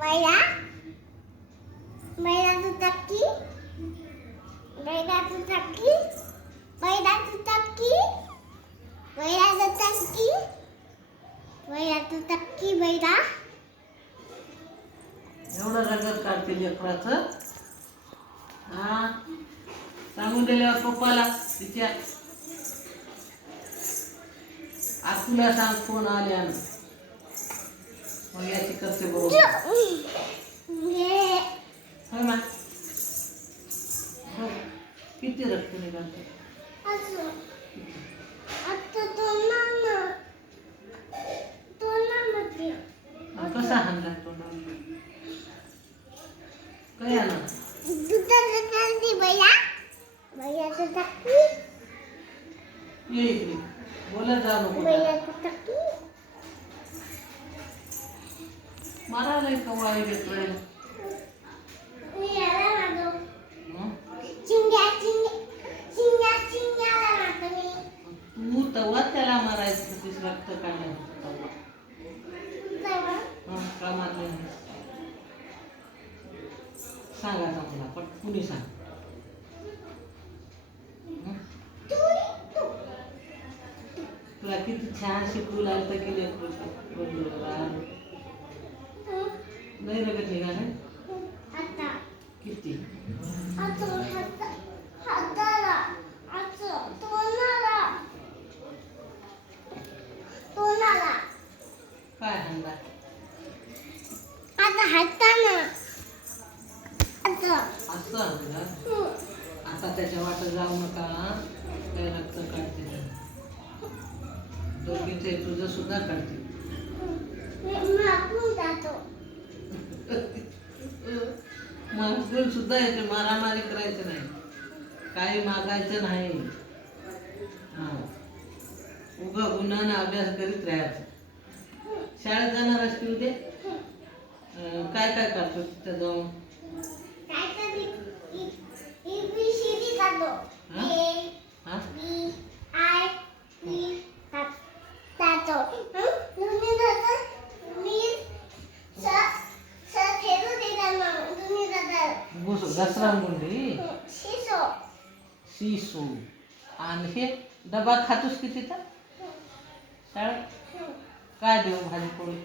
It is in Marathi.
मैरा मैरा तू टक्की मैरा तू टक्की मैरा तू टक्की मैरा तू टक्की मैरा तू टक्की मैरा एवढं रगत काढते लेकराचं. हा सांगून दिल्यावर पप्पाला तिच्या आतुला सांग फोन आल्यानं मग याची करते बरोबर. होय मा किती रक्त निघालते. कसा हाणला तो काय आला ये इकडे बोलत जा नको. मारायला का वाई घेतोय. तू तवा त्याला मारायचं होतीस रक्त काढलं तवा का मारलं नाही सांगायचा मला पण कुणी सांग. तुला किती छान शिकवू लागतं की नाही रगत निघालं किती काय हल्ला असं हल्ला. आता त्याच्या वाटत जाऊ नका काय रक्त काढते दोघीचे तुझं सुद्धा काढते. मागून सुद्धा येते. मारामारी करायचं नाही काही मागायचं नाही. हा उगा गुन्हानं अभ्यास करीत राहायचं. शाळेत जाणार असतील ते काय काय करतो तिथं जाऊन घसरा मुंडी शिसो आणि हे डबा खातोस की तिथं शाळेत काय देऊ भाजी पोळी